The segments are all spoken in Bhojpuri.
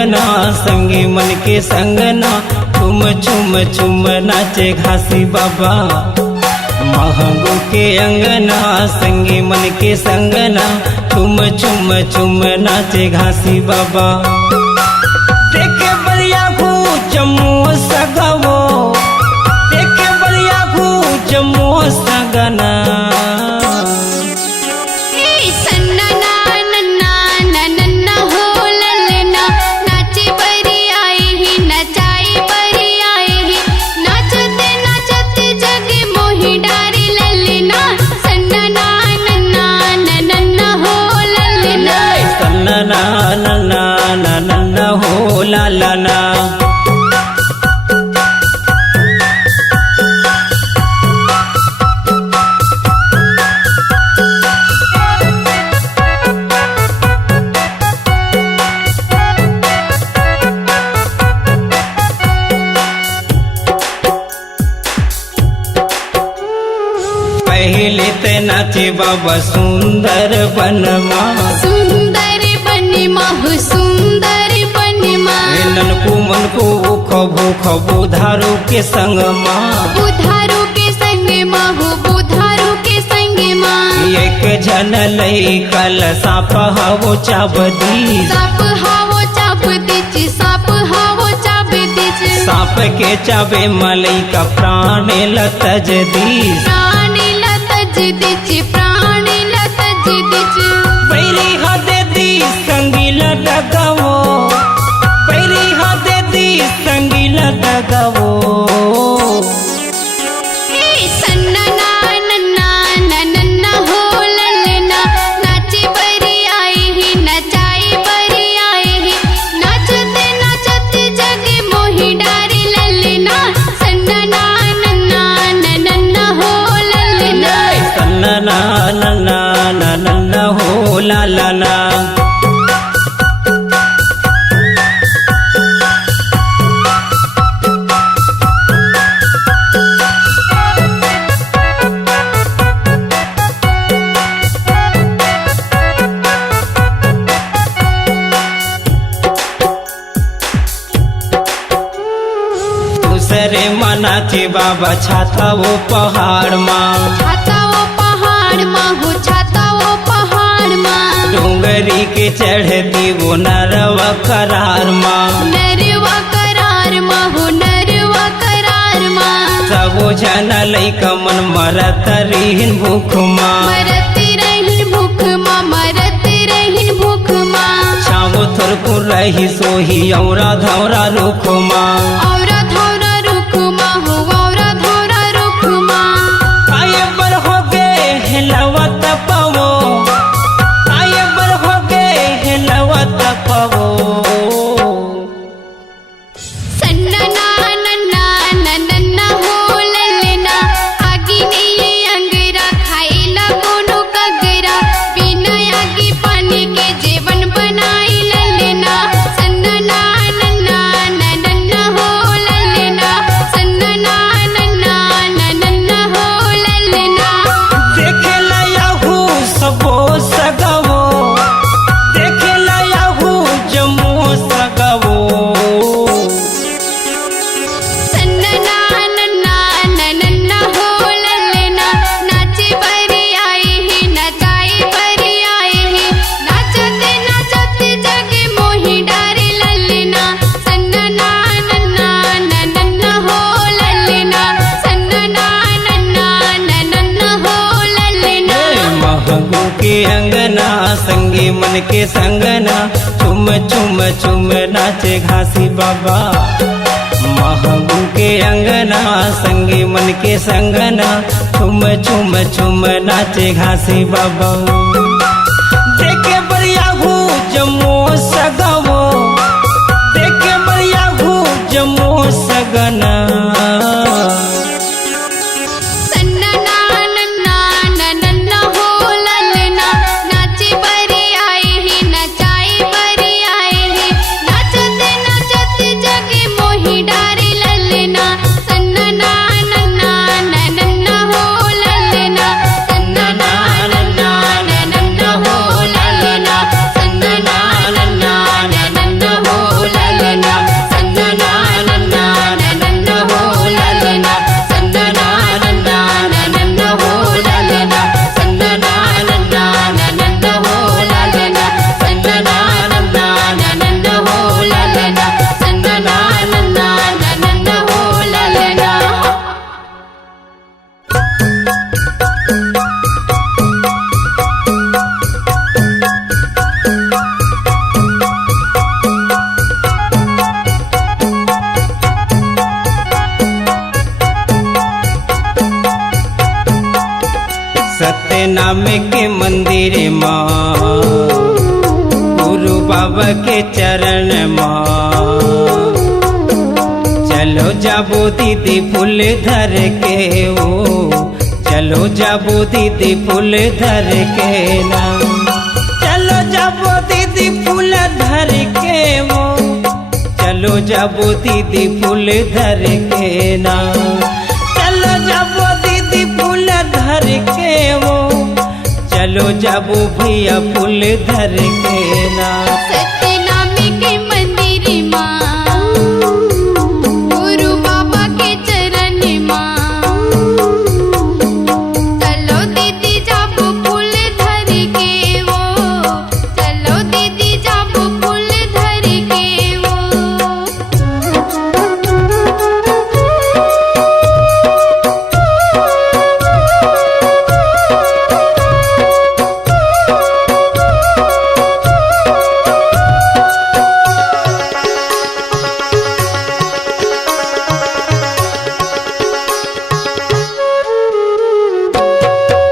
अंगना संगी मन के संगना छुम छुम छुम नाचे घासी बाबा। महंगू के अंगना संगी मन के संगना छुम छुम छुम नाचे घासी बाबा। देखे बलिया घू जम्मू सगवो, देखे बलिया घू जम्मू सगना। नन्ना हो ला ला ना। पहले ते नाचे बाबा सुंदर बनमा, सुंदर बनमा हो सुंदर बनमा। ननकू मनकू खबू खबू धारू के संग माँ, बुधारू के संग माँ हो बुधारू के संग माँ। एक जन लई कल साप हावो चाब दी, साप हावो चाब दीच, साप हावो चाब दीच। साप के चाबे मलई का प्राण लतज दी, प्राण लतज दीच, प्राण लतज दीच। पैरी हदे दी संगीला डगवो, पैरी हदे दी संगीला डगवो। नन्ना हो ला ला ना। दूसरे मनाचे बाबा छाता वो पहाड़ माँ, छाता वो पहाड़ माँ हो छाता वो पहाड़ माँ। डोंगरी के चढ़ती वो नरवा करार माँ, नरवा करार माँ हो नरवा करार माँ। सबो जन लइका मन मरत रहीन भूख माँ, मरत रहीन भूख माँ, मरत रहीन भूख माँ। छावो थुरकु रही सोही औरा धौरा रुख माँ, औरा धौरा रुख माँ हो औरा धौरा रुख माँ। आये बर हो गए हिलवत पवो, आये बर हो गए हिलवत पवो। सन्ना नन्ना नन्ना हो ललना। आगी नहीं अंगरा खाइला कोनो कगरा। बिना आगी पानी के जीवन बनाई ललना। सन्ना नन्ना नन्ना हो ललना। सन्ना नन्ना नन्ना हो ललना। देखे लायाहू सबो सगवो, देखे लायाहू जम्मू सगवो। सन्ना नन्ना हो ललना। नाचे बरी आए ही नचाए बरी आए ही। नाचते नाचते जगे मोही डारे ललना। सन्ना नन्ना हो ललना। सन्ना नन्ना हो ललना। महंगू के अंगना संगी मन के संगना छुम छुम छुम नाचे घासी बाबा। महंगू के अंगना संगी मन के संगना छुम छुम छुम नाचे घासी बाबा। देखे बलिया घू जम्मू सगवो, देखे बलिया घू जम्मू सगना। सन्ना नन्ना हो ललना। नाचे बरी आए ही नचाए बरी आए ही। नाचते नाचते जगे मोही डारे ललना। सन्ना नन्ना हो ललना। सन्ना नन्ना नाम के मंदिर माँ गुरु बाबा के चरण माँ चलो जाबो दीदी फूल धर के ओ चलो जाबो दीदी फूल धर के ना चलो जाबो दीदी फूल धर के वो चलो जाबो दीदी फूल धर के ना चलो जाबो दीदी फूल धर के वो चलो जाबो भैया फूल धर के ना सत्यनामी के मंदिर माँ गुरु बाबा के चरण माँ चलो दीदी जाबो फूल धर के वो चलो दीदी जाबो फूल धर के वो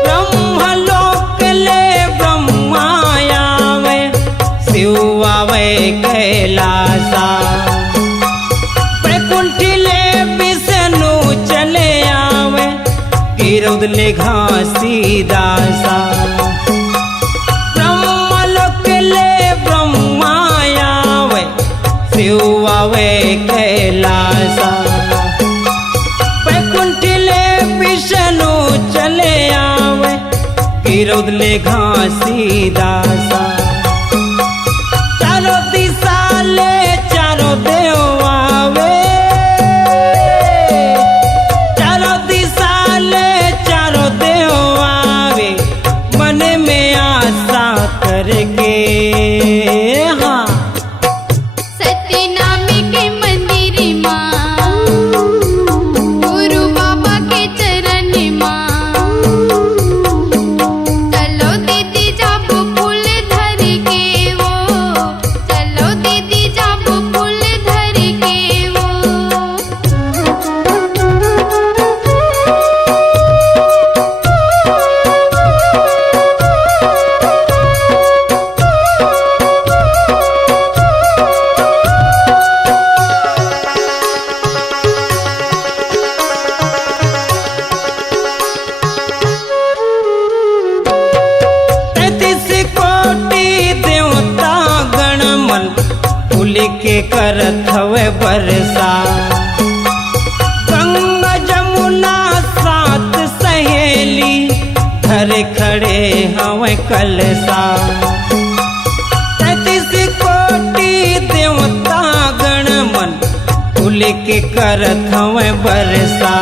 ब्रह्मलोक ले ब्रह्मायावे शिव आवे कैलासा वैकुंठ ले विष्णु चले आवे गिरौद ले घासीदासा ब्रह्मलोक ले ब्रह्मायावे शिव आवे कैलासा वैकुंठ ले विष्णु चले आवे गिरौद ले घासीदासा चारों दिशा ले चारों देव आवे चारों दिशा ले चारों देव आवे मन में आशा करके हाँ सत्यनामी के मंदिर माँ गुरु बाबा के चरण माँ चलो दीदी जाबो फूल धर के वो चलो दीदी जाबो फूल धर के वो तैतीस कोटि देवता गणमन फूल के करत हवे बरसा गंगा जमुना सात सहेली घर खड़े हवे कलसा तैतीस कोटि देवता गणमन फूल के करत हवे बरसा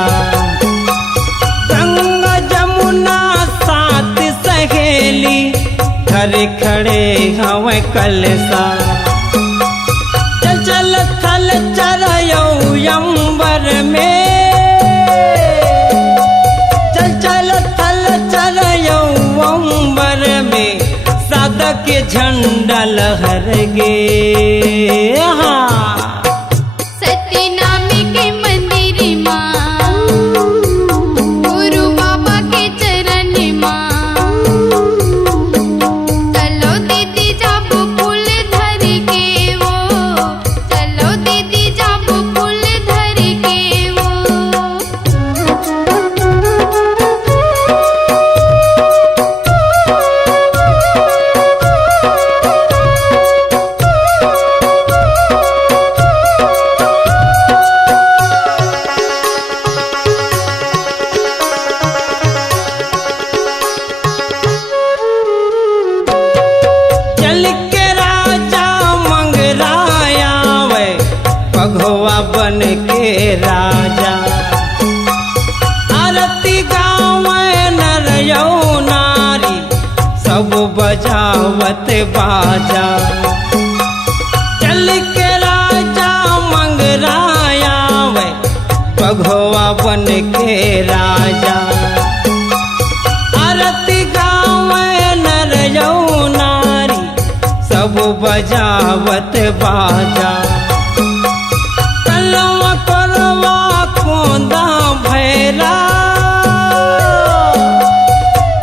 गंगा जमुना सात सहेली घर खड़े हवे कलसा चल चल थल चरयो अंबर में चल चल थल चरयो अंबर में सादा के झंडा लहर गे हाँ सत्यनामी के मंदिर माँ गुरु बाबा के चरण माँ चलो दीदी जाबो फूल धर के वो चलो दीदी जाबो फूल धर के वो चल के राजा मंगराया वे पघवा बन के राजा आरती गावे नर यौ नारी सब बजावत बाजा चल के राजा मंगराया वे पघवा बन के राजा आरती गावे नर यौ नारी सब बजावत बाजा कलवा करवा कोंदा भैरा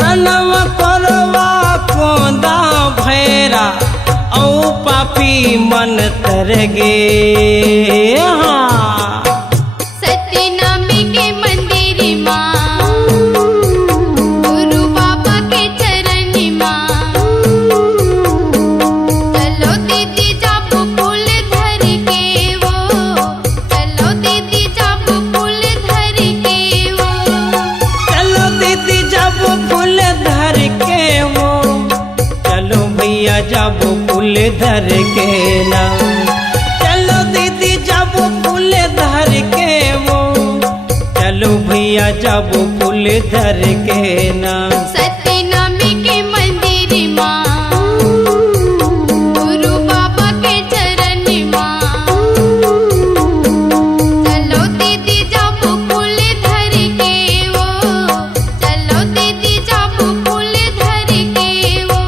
कलवा धर गे। सत्यनामी के मंदिर माँ, गुरु बाबा के चरण माँ, चलो दीदी जब फूल धर के वो, चलो दीदी जब फूल धर के वो, चलो दीदी जब फूल धर के वो, चलो भैया जब फूल धर के ना, चलो दीदी जब फूल धर के वो, चलो भैया जब फूल धर के ना। सत्यनामी के मंदिर माँ, गुरु बाबा के चरण माँ, चलो दीदी जब फूल धर के वो, चलो दीदी जब फूल धर के वो,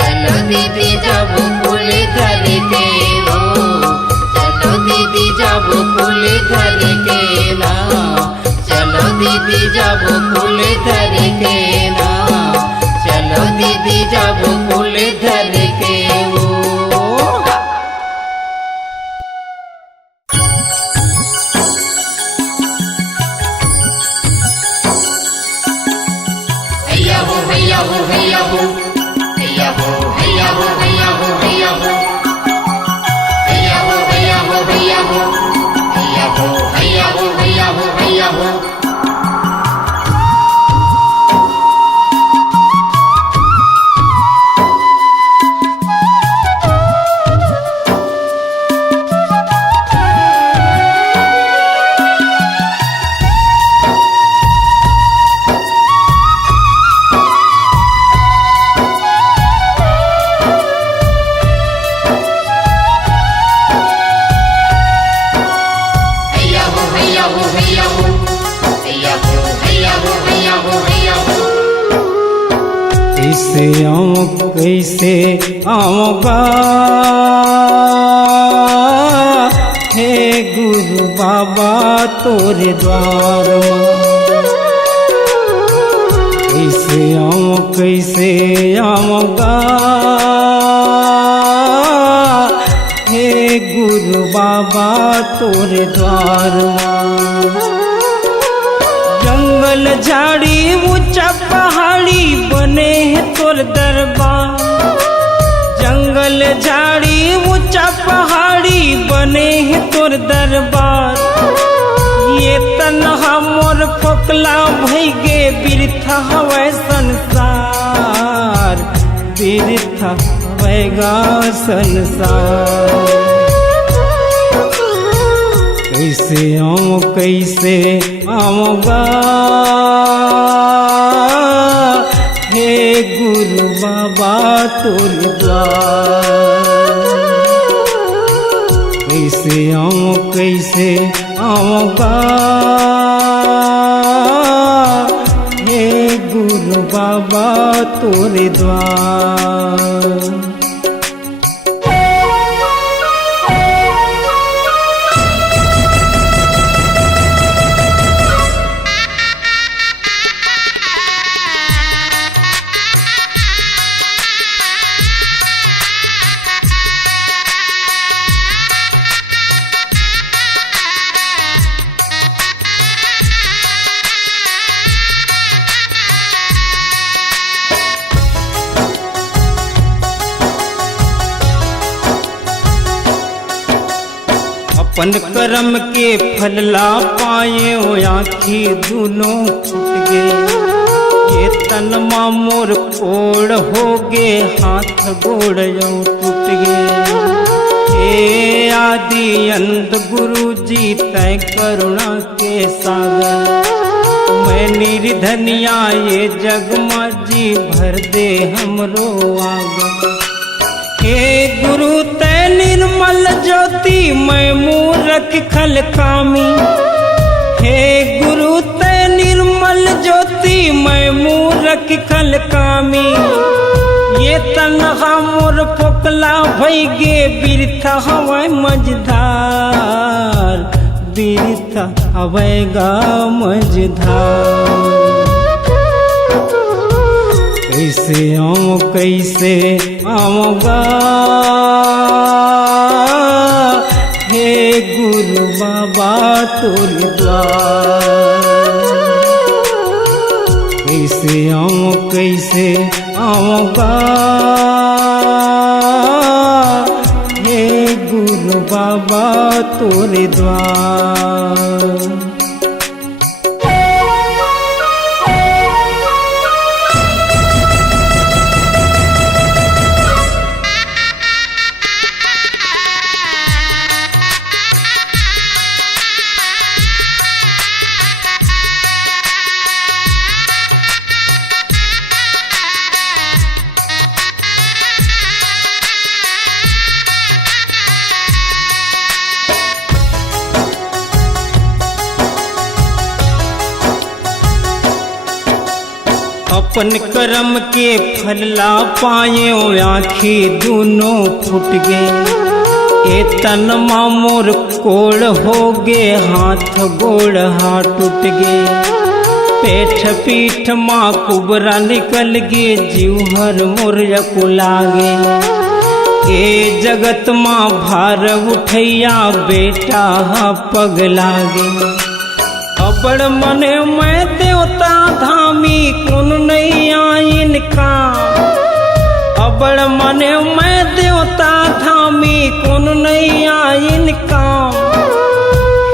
चलो दीदी जब फूल धर के वो, चलो दीदी जब फूल धर के ना, चलो दीदी जब फूल धर के ना, चलो दीदी जब फूल धर के वो। हैया हो हैया हो हैया हो हैया हो हैया हो हैया हो हैया हो हैया हो हैया हो हैया हो हैया हो हैया हो हैया हो हैया हो। हैया हो हैया हो हैया हो हैया हो हैया हो हैया हो हैया हो। कैसे आऊं कैसे आऊँगा हे गुरु बाबा तोरे द्वार कैसे आऊँगा हे गुरु बाबा तोरे द्वार जंगल झाड़ी ऊंचा पहाड़ी बने है तोर दरबार जंगल झाड़ी ऊंचा पहाड़ी बने है तोर दरबार ये तन्हा मोर फोकला भई गे बिरथा हवै संसार बिरथा हवैगा संसार कैसे आऊँगा हे गुरु बाबा तोर द्वार कैसे आऊँगा हे गुरु बाबा तोर द्वार। अपन कर्म के फल ला पाए हो आँखी दोनों फूट गए ये तन मोर कोड़ हो गे हाथ गोड़ यूं टूट गए हे आदि अंत गुरु जी तय करुणा के सागर मैं निर्धनिया ये जग माजी भर दे हमरो आगा हे गुरु तै निर्मल ज्योति मैं मूरख खल कामी हे गुरु तै निर्मल ज्योति मैं मूरख खल कामी ये तन्हा मोर पोकला भई गे बिरथा हवै मझधार बिरथा हवैगा मझधार कैसे आऊँगा गुरु बाबा तोरे द्वार। कैसे आऊँगा हे गुरु बाबा तोरे द्वार। अपन कर्म के फल ला पाए आँखी दोनों फूट गए। ए तन मोर कोड़ हो गे, हाथ गोड़ हाथ टूट गे। पेट पीठ माँ कुबरा निकल गे, जीवहर मोर कुलागे। ए जगत माँ भार उठैया, बेटा पग लागे। अबड़ मने मैं देवता धामी, कौन नहीं आइन काम। अबड़ मने मैं देवता धामी, कौन नहीं आइन काम।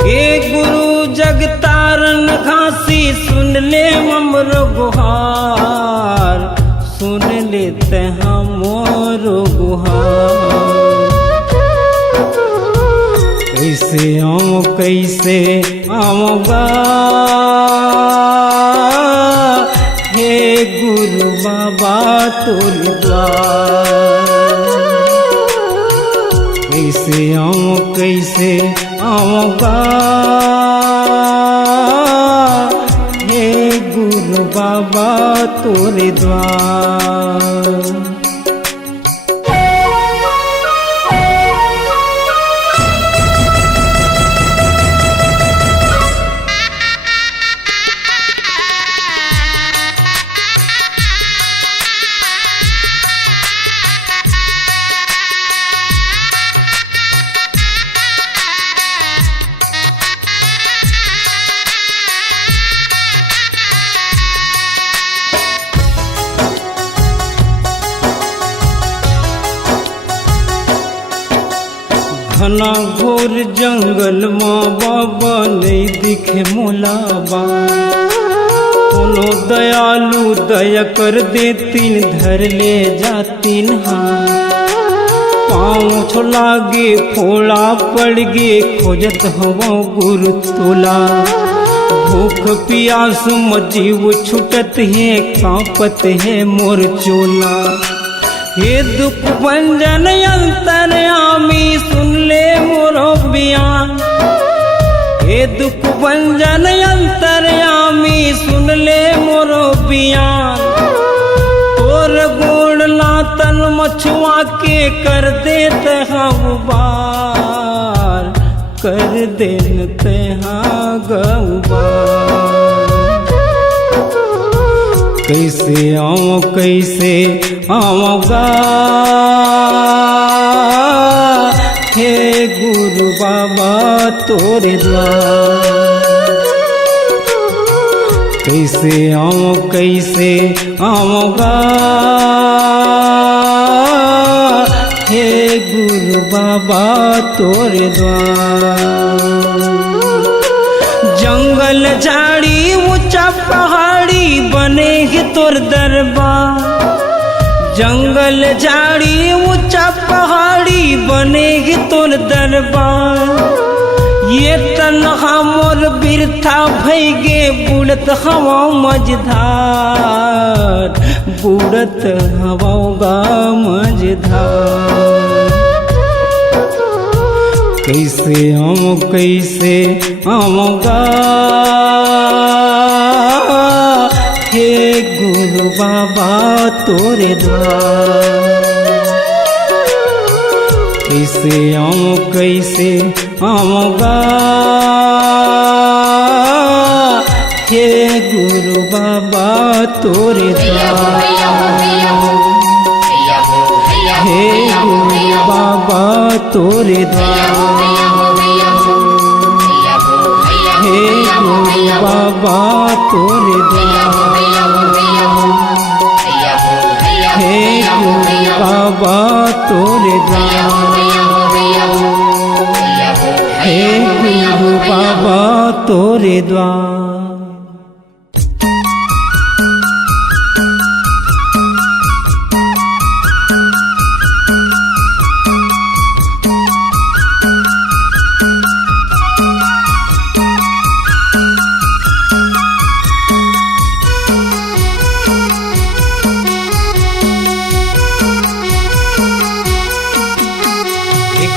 हे गुरु जगतारन घासी, सुन ले हमर गुहार। सुन लेते हमर गुहार। कैसे आऊँगा हे गुरु बाबा तोरे द्वार। कैसे आऊँगा हे गुरु बाबा तोरे द्वार। घना घोर जंगल माँ बाबा नहीं दिखे मोलाबा। कोनो दयालु दया कर देतीन, धर ले जातीन हाँ। पाँव छोलागे फोड़ा पड़ गे, खोजत हवा गुरु तोला। भूख पियास मजीव छुटत है, कांपत है मोर चोला। हे दुख भंजन अंतर्यामी, सुन ले मोरो बयान। हे दुख भंजन अंतर्यामी, सुन ले मोरो बयान। तोर गुण ला तन मछुआ के, कर देते हम बार। कर देते हाँ गौबार। कैसे आऊँगा हे गुरु बाबा तोरे द्वार। कैसे आऊँगा हे गुरु बाबा तोरे द्वार। जंगल झाड़ी ऊंचा पहाड़ी, बनेगी तोर दरबार। जंगल झाड़ी ऊंचा पहाड़ी, बनेगी तोर दरबार। ये तन्हा मोर बिरथा भैगे, बुड़त हवा मझधार। बुड़त हवा मझधार। कैसे आऊँगा हे गुरु बाबा तोरे द्वार। कैसे आऊँगा हे गुरु बाबा तोरे द्वार। हे गुरु बाबा तोरे द्वार। बाबा तोरे द्वार, हे गुरु बाबा तोरे द्वार, हे गुरु बाबा तोरे द्वार।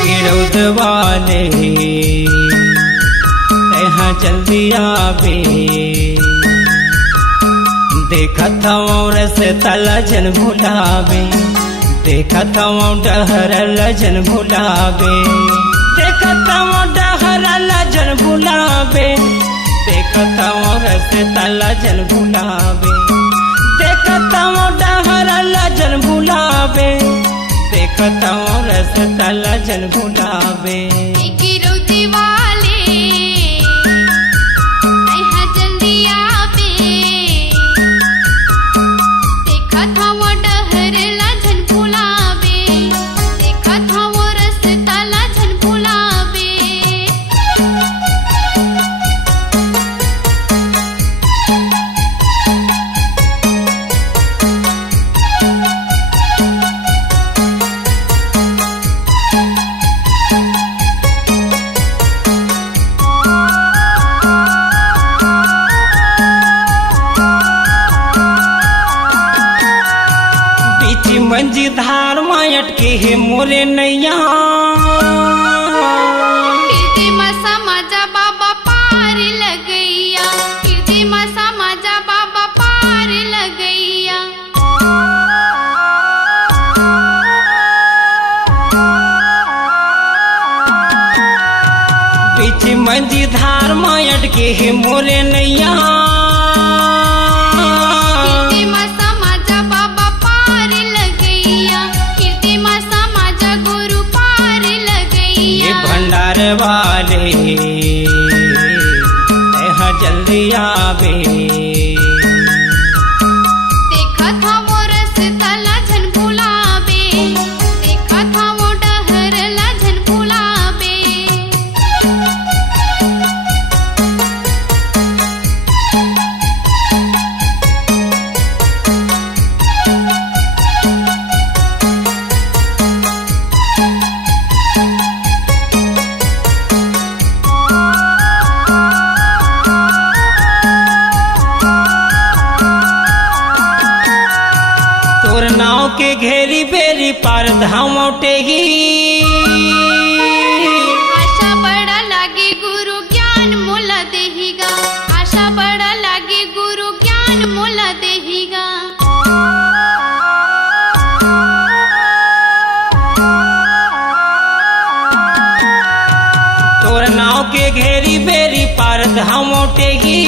गिरौद वाले यहाँ जल्दी आवे, देखा था से तला जन भुलावे, देखा था डहर लजन भुलावे, देखा था डहर लजन भुलावे, देखा था से तला जन भुलावे, देखा था डहर लजन भुलावे, देखा था से तला जन भुलावे। गिरौदी वाले यहाँ जल्दी आवे, देखा था वो डहर लाजन भुलावे, देखा था वो रास्ता लाजन भुलावे। मंजी धार मायट के हे मोरे नैया, कीर्ति मसा मजा बाबा पार लगैया, कीर्ति मसा मजा बाबा पार लगैया। बीच मंजी धार मायट के हे मोरे नैया, भंडार वाले यहाँ जल्दी आवे, देखा था वो रास्ता लाजन भुलावे, देखा था वो डहर लाजन भुलावे। तोर नाव के घेरी बेरी पार धाम उठेगी, आशा बड़ा लागे गुरु ज्ञान मोला देहिगा, आशा बड़ा लागे गुरु ज्ञान मोला देहिगा। तोर नाव के घेरी बेरी पार धाम उठेगी,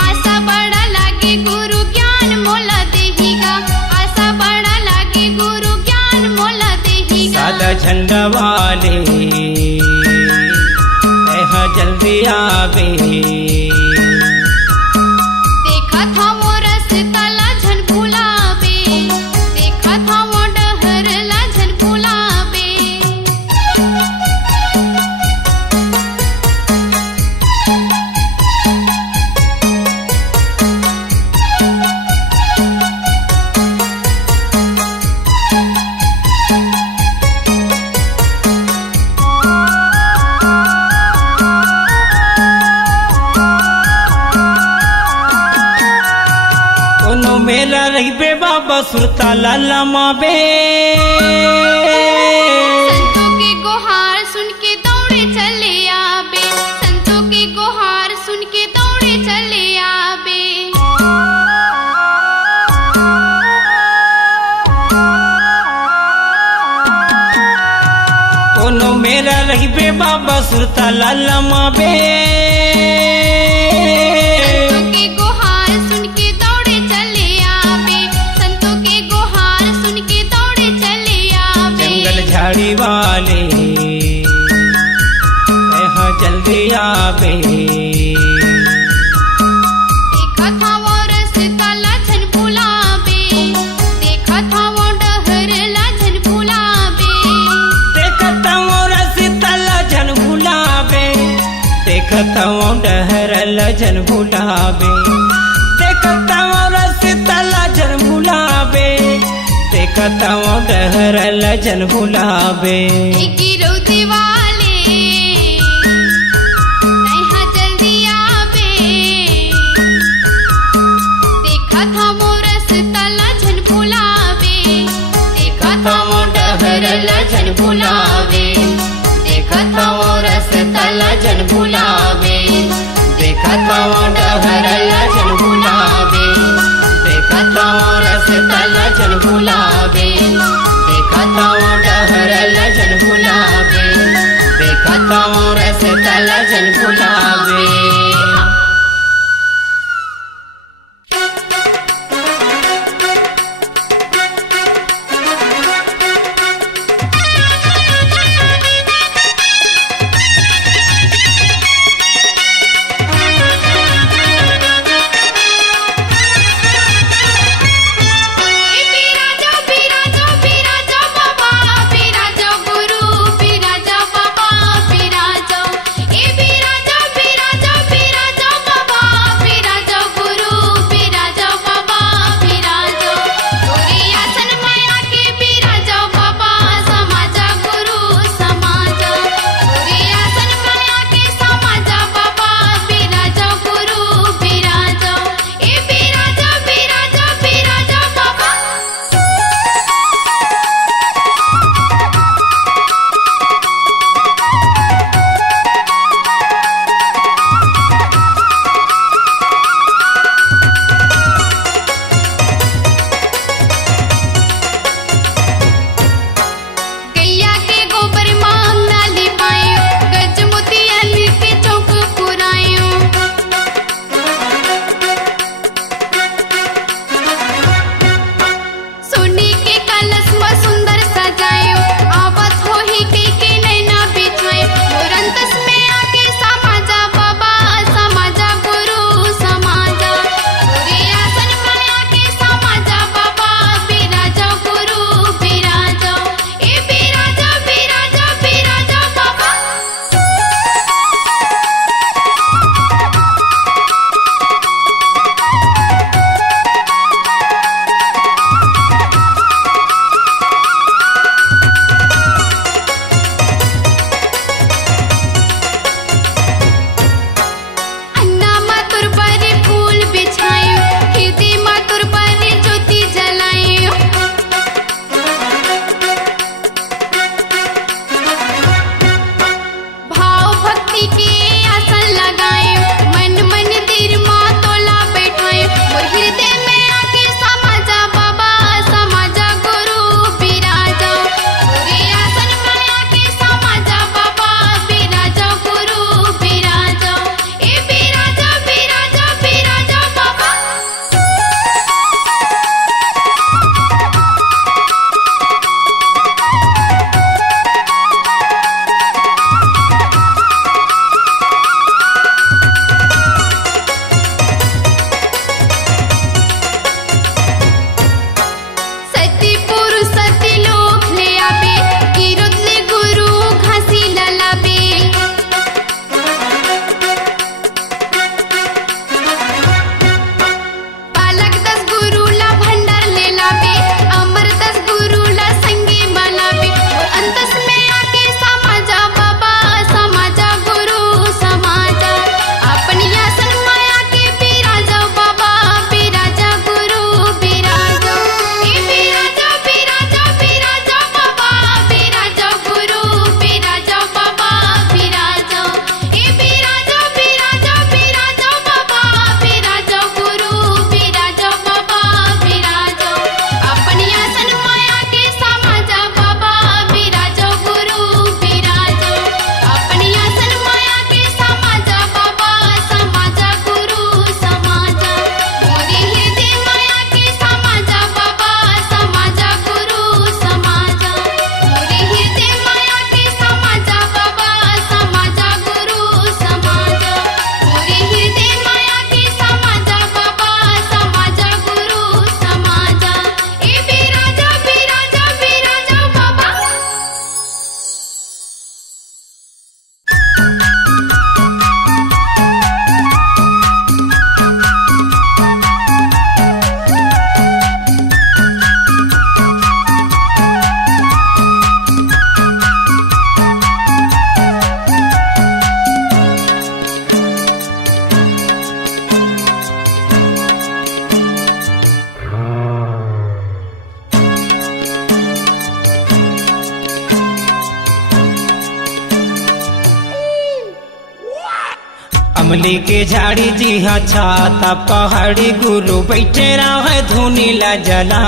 आशा बड़ा लागे गुरु ज्ञान मोला देहिगा, आशा बड़ा लागे गुरु ज्ञान मोला देहिगा। सादा झंडा वाले यहाँ जल्दी आवे, देखा था वो रास्ता लाजन भुलावे, देखा था वो डहर लाजन भुलावे। कोनो मेला रही बाबा सुरता लाला माबे, संतों के गुहार सुन के दौड़े चले आबे, संतों के गुहार सुन के दौड़े चले आबे। कोनो मेला रही बाबा सुरता लाला माबे, संतों के गुहार सुन के दौड़े चले आबे, संतों के गुहार सुन के दौड़े चले आबे। जंगल झाड़ी वाले यहाँ जल्दी आवे। देखा था वो रास्ता लाजन भुलावे, देखा था वो डहर लाजन भुलावे, देखता वो रास्ता लाजन भुलावे, देखता वो डहर लाजन भुलावे, देखता वो रास्ता लाजन भुलावे, देखता वो डहर लाजन भुलावे। गिरो दिवाले नैहा जल्दी आवे, देखा था वो रास्ता लाजन भुलावे, देखा था वो डहर लाजन भुलावे, देखा था वो रास्ता लाजन भुलावे, देखा था वो डहर लाजन भुलावे, देखा था वो रास्ता लाजन भुलावे, देखा था वो डहर लाजन भुलावे, देखा था वो रास्ता लाजन भुलावे। बिराजो बिराजो बिराजो बाबा, बिराजो गुरु, बिराजो बाबा, बिराजो। बिराजो बिराजो अमली के झाड़ी जी हाँ छाता पहाड़ी गुरु बैठे रहे धुनी ला जला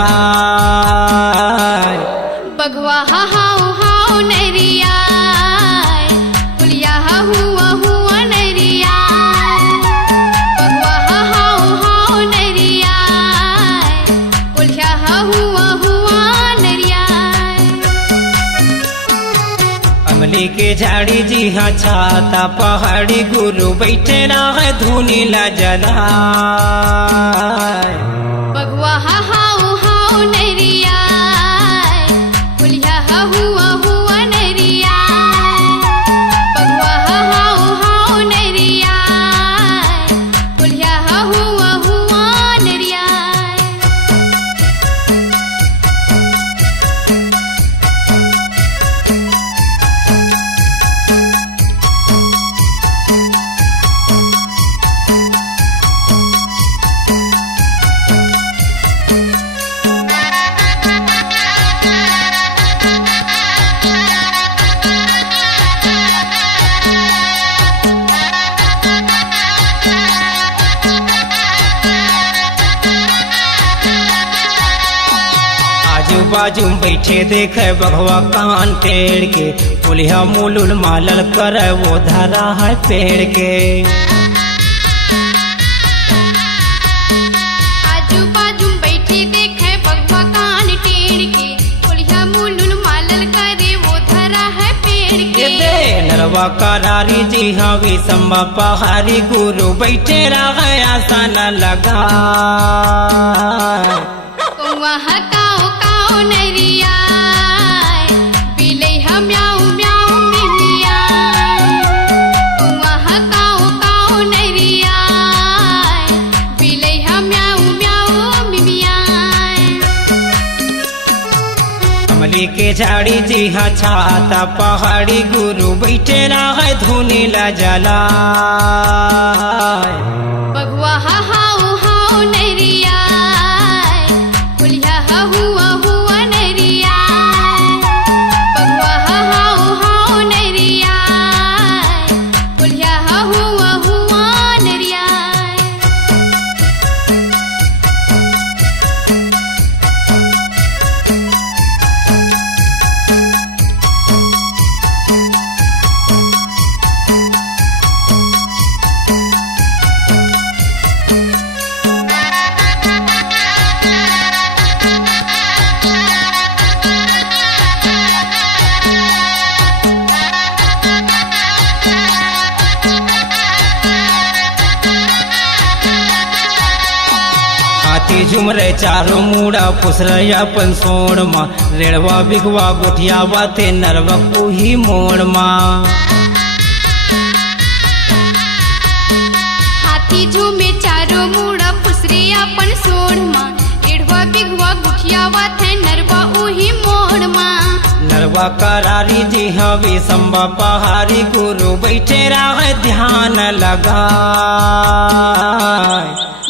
बघवा हाउ हाउ नरिया पुलिया हुआ हुआ नरिया बघवा हाउ हाउ नरिया पुलिया हुआ हुआ नरिया अमली के झाड़ी जी हाँ छाता पहाड़ी गुरु बैठे रहे धुनी ला जला बघवा हाउ हाउ नरिया पुलिया हुआ हुआ नरिया बघवा हाउ हाउ नरिया पुलिया हुआ हुआ नरिया आजू बाजू में बैठे देखे बघवा कान टेढ़ के पुलिया मुलुल मालल कर वो धरा है पेड़ के आजू बाजू बैठे देखे बघवा कान टेढ़ के पुलिया मुलुल मालल करे वो धरा है पेड़ ये के दे नरवा करारी जी हाँ विषम पहाड़ी गुरु बैठे रहे आसान लगा कौवा हकाओ काओ नरिया बिलै म्याऊ म्याऊ मिमिया कौवा हकाओ काओ नरिया बिलै म्याऊ म्याऊ मिमिया अमली के झाड़ी जी हाँ छाता पहाड़ी गुरु बैठे रहे धुनी ला जला बघवा हाउ हाउ नरिया पुलिया हुआ हुआ नरिया बघवा हाउ हाउ नरिया पुलिया हुआ हुआ नरिया हाथी झुमरे चारों मुड़ा पुसर अपन सोड़ मा रेड़वा बिगवा गोठिया बाते नरवा कोही मोड़ मा हाथी झूमे चारो मुड़ा पुसरे अपन सोड़ मा एड़वा बिगवा गुठियावा थे नरवा उही मोड़ मा नरवा करारी जी हाँ विषम्बा पहाड़ी गुरु बैठे रहे ध्यान लगा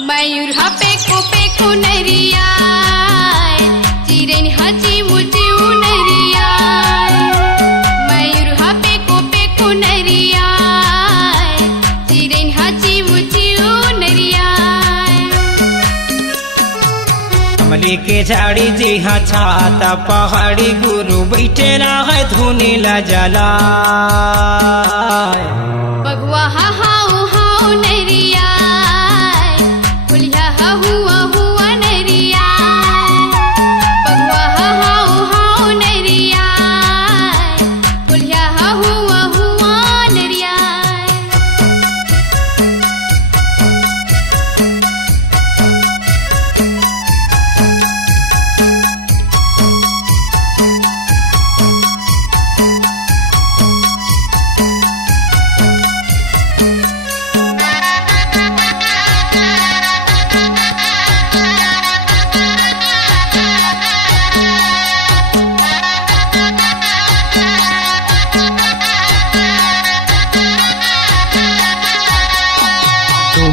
मयूर पेको पेको नरिया चिरेन चिऊ चिऊ नरिया मयूर पेको पेको नरिया चिरेन चिऊ चिऊ नरिया अमली के झाड़ी जी हाँ छाता पहाड़ी गुरु बैठे रहे धुनी ला जला बघवा हाउ हाउ नरिया पुलिया हुआ हुआ नरिया बघवा हाउ हाउ नरिया पुलिया हुआ हुआ नरिया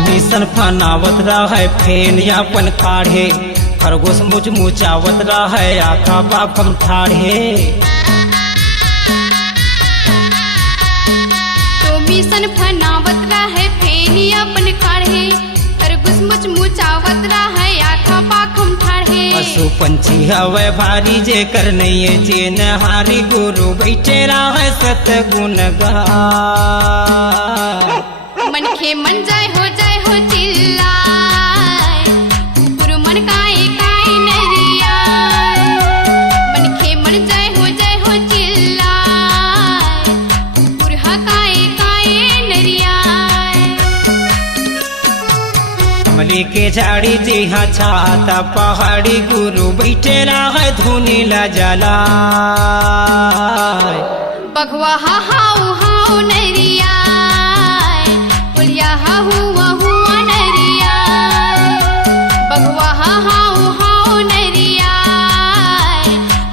मिशन फनावत रहे फेन यापन काढ़े खरगोश मुच मुचावत रहे आखा बाखम ठाढ़े तो मिशन फनावत रहे फेन मुचमुचावत रहे आखा पाखम ठाढ़े पशु पंछी हवे भारी जे कर नहीं चेन हारी गुरु बैठे रहे सतगुण गा मन खे मन जय हो चिल्लाए गुरु मन काए काए नरिया मन खे मन जय हो चिल्लाए गुरु हा काए काए नरिया कमली के झाड़ी जी हाँ छाता पहाड़ी गुरु बैठे रहे धुनी ला जला बघवा हा हाउ हाउ नरिया पुलिया हा हुआ हुआ नरिया बघवा हा हाउ हाउ नरिया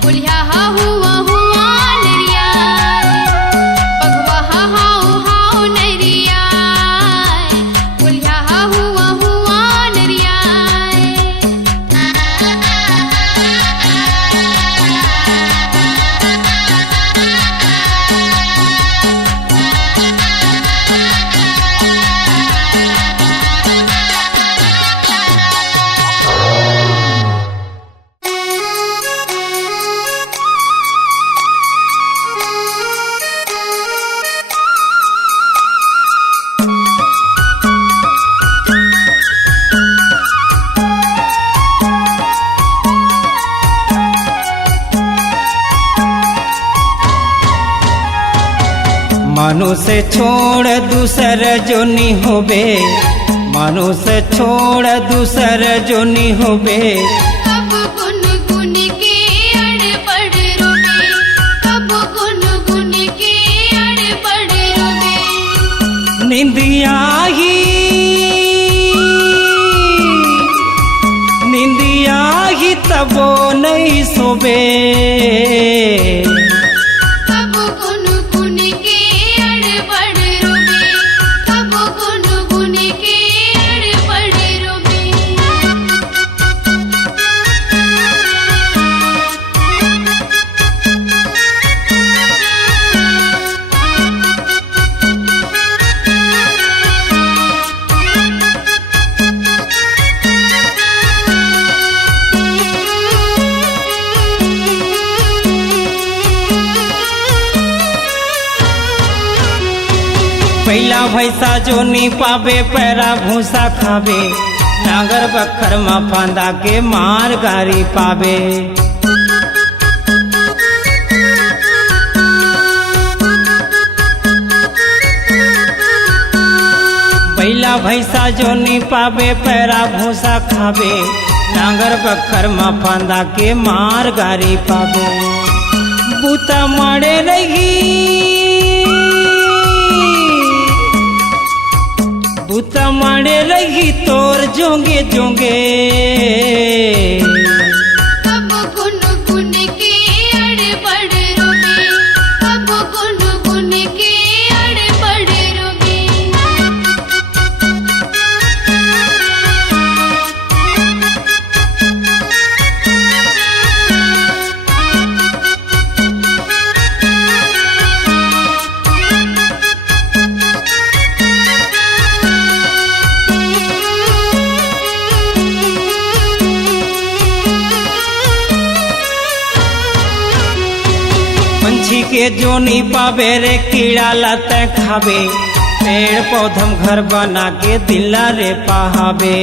पुलिया हा हुआ हुआ नरिया बघवा हा हाउ हाउ नरिया पुलिया हा हुआ हुआ नरिया मनुष्य छोड़ दूसर जो नी होबे मनुष्य छोड़ दूसर जो नी होबे कब गुन गुन के अड़बड़ रोबे कब गुन गुन के अड़बड़ रोबे निंदिया ही तबो नहीं सोबे कब गुन गुन के अड़बड़ रोबे कब गुन गुन के अड़बड़ रोबे पहला भैसा जो नी पावे पैरा भूसा खावे नागर बखर में फांदा के मार गारी पावे पहला भैसा जो नी पावे पैरा भूसा खावे नागर बखर में फांदा के मार गारी पावे बूता मारे रही बूता मारे रही तोर जोंगे जोंगे कब गुन गुन के अड़बड़ रोबे कब गुन गुन के अड़बड़ रोबे पंछी के जो नी पावे रे कीड़ा लते खावे पेड़ पौधम घर बना के दिला रे पहावे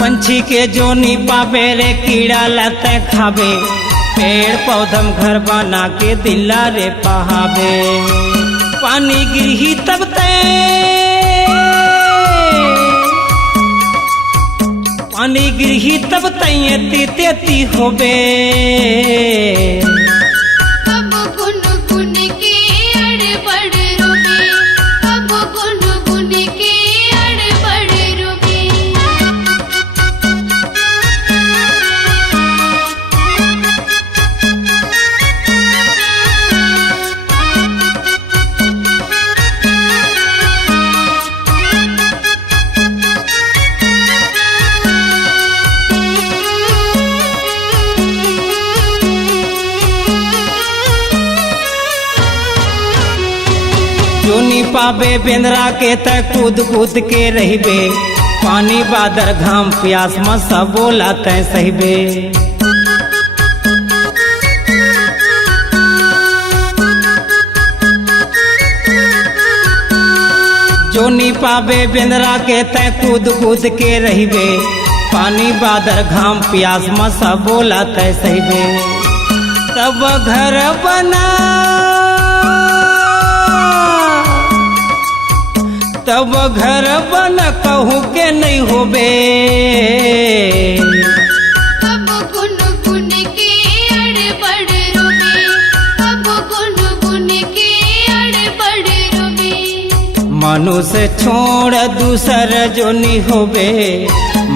पंछी के जो नी पावे रे कीड़ा लते खावे पेड़ पौधम घर बना के दिला रे पहावे पानी गिरही तब ते पानी गिरही तब तैती तेती होबे कब गुन गुन के अड़बड़ रोबे कब गुन गुन के अड़बड़ रोबे पाबे बेंदरा के त कूद कूद के रहिबे, पानी बादर घाम प्यास में सब बोला तै सहिबे। जोनी पाबे बेंदरा के तै कूद कूद के रहिबे, पानी बादर घाम प्यास में सब बोला तै सहिबे। तब घर बना, तब घर बन कहूँ के नहीं होबे। अब गुन गुन के अड़ बड़ रोबे, अब गुन गुन के अड़ बड़ रोबे। मनुष्य छोड़ दूसर जो नहीं होबे,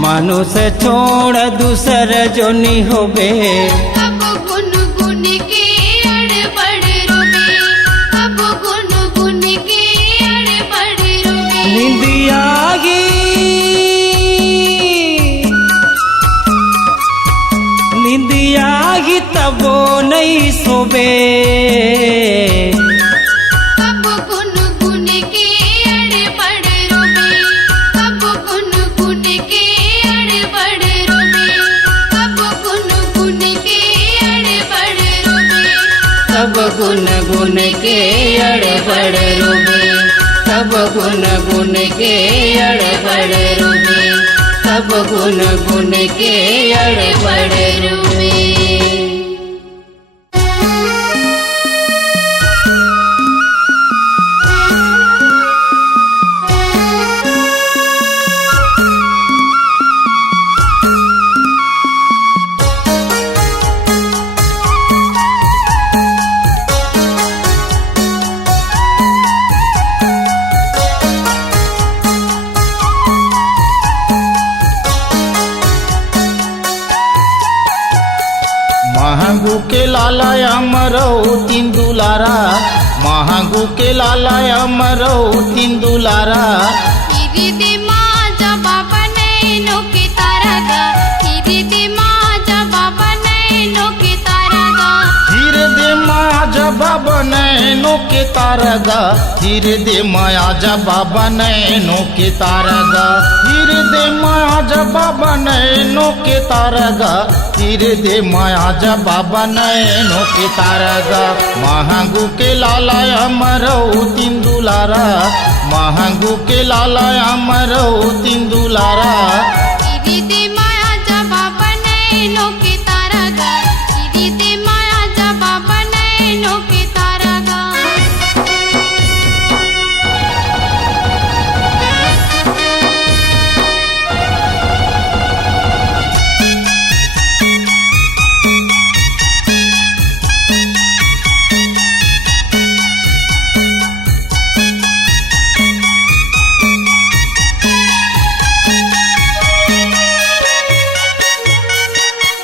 मनुष्य छोड़ दूसर जो नहीं होबे। अब गुन गुन के अड़ बड़ रोबे, अब गुन गुन के अड़ बड़ रोबे। निंदियागी, निंदियागी तबो नहीं सोबे। अब गुन गुन के अड़ बड़ रोबे, अब गुन गुन के अड़ बड़ रोबे, अब गुन गुन के अड़ बड़ रोबे। तब गुन गुन के अड़ बड़ रोबे, तब गुन गुन के अड़ बड़ रोबे, तब गुन गुन के अड़ बड़ रोबे। महागु के लाला अमरौ तीन दुलारा, महागु के लाला अमरौ तीन दुलारा। हिरी दे माझा बाबा नैनो के तारा गा, हिरी दे माझा बाबा नैनो के तारा गा। धीरे दे माया जबाब नैनो के तारगा, धीरे दे माया जबाब नैनो के तारगा, धीरे दे माया जबाब नैनो के तारगा, धीरे दे माया जबाब नैनो के तारगा। महागु के लाला अमरौ तीन दुलारा, महागु के लाला अमरौ तीन दुलारा। हिरी दे माया जा बाबा नैनो के तारा गा, हिरी दे माया जा बाबा नैनो के तारा गा।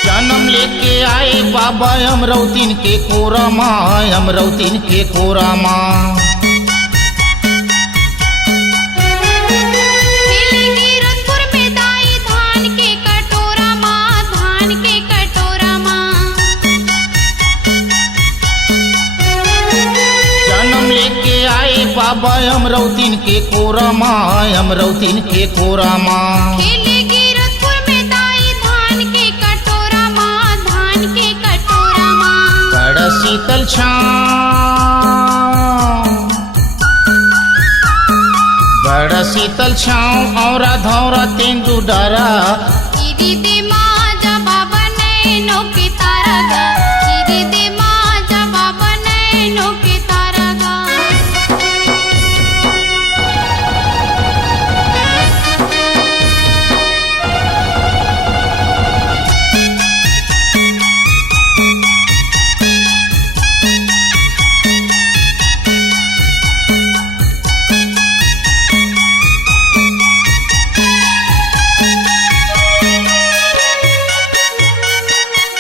जन्म लेके आए बाबा अमरौतीन के कोरा माँ, अमरौतीन के कोरा माँ। खेलेंगी रतपुर में दाई धान के कटोरा माँ, धान के कटोरा माँ। जन्म लेके आए बाबा अमरौतीन के कोरा माँ, अमरौतीन के कोरा माँ। खेलेंगी रतपुर में दाई धान के कटोरा माँ, धान के कटोरा माँ। बड़ा शीतल छाँव, बड़ा शीतल छाँव और धौरा तेंदु डरा। हिरी दे माझा बाबा नैनो के तारा गा, हिरी दे माझा बाबा नैनो के तारा गा।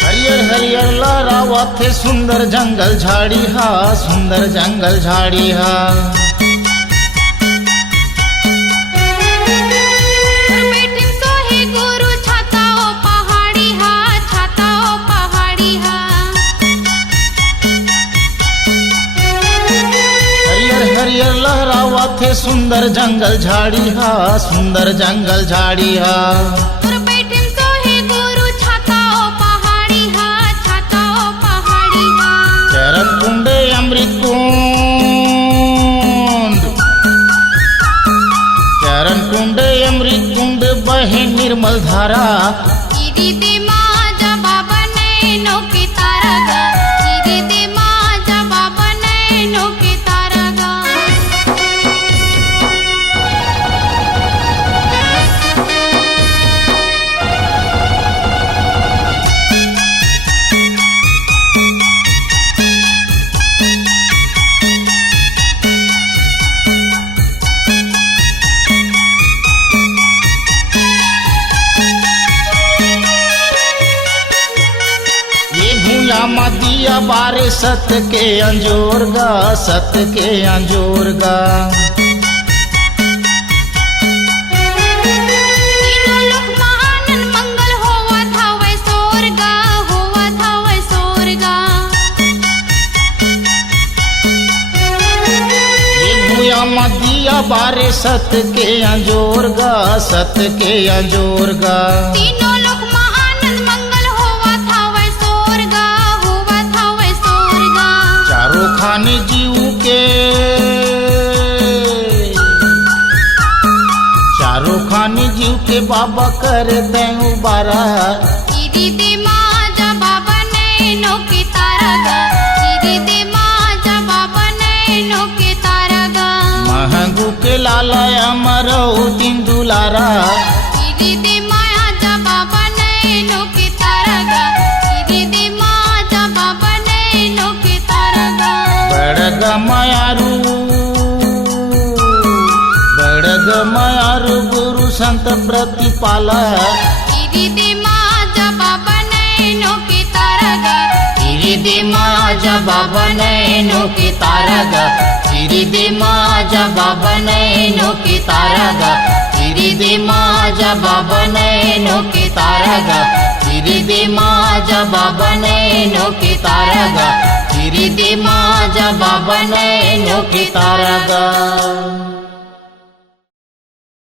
हरियर हरियर लहरावत थे सुंदर जंगल झाड़ी हा, सुंदर जंगल झाड़ी हा। बैठिन सोहे गुरु छाताओ पहाड़ी हा, छाताओ पहाड़ी हा। हरियर हरियर लहरावत सुंदर जंगल झाड़ी हा, सुंदर जंगल झाड़ी हा। और बैठिन सोहे गुरु छाताओ पहाड़ी हा, छाताओ पहाड़ी हा। चरण कुंड अमृत कुंड, चरण कुंड अमृत कुंड बहे निर्मल धारा। इरी दे माझा बाबा नैनो के तारागा, इरी दे माझा बाबा नैनो के तारागा। दिया बारे सत के अंजोर गा, सत के अंजोर गा। तीनों लोक महानन मंगल होवा था वै सोरगा, होवा था वै सोरगा। ये भूया दिया बारे सत के अंजोर गा, सत के अंजोर गा। तीनों लोक महानन मंगल होवा था वै सोरगा, होवा था वै सोरगा। चारों खाने जीव के, चारों खाने जीव के बाबा कर दे उबारा। इरी दे माझा बाबा नैनो के तारागा, इरी दे माझा बाबा नैनो के तारागा। महंगू के लाला अमरो दिन दुलारा। इरी दे माझा बाबा नैनो के तारागा, इरी दे माझा बाबा नैनो के तारागा। बड़ग मायारू, बड़ग मायारू गुरु संत प्रतिपाला। इरी दे माझा बाबा नैनो के तारागा, इरी दे माझा बाबा नैनो के तारागा, इरी दे माझा बाबा नैनो के तारागा, इरी दे माझा बाबा नैनो के तारागा, इरी दे माझा बाबा नैनो के तारागा, इरी दे माझा बाबा नैनो के तारागा।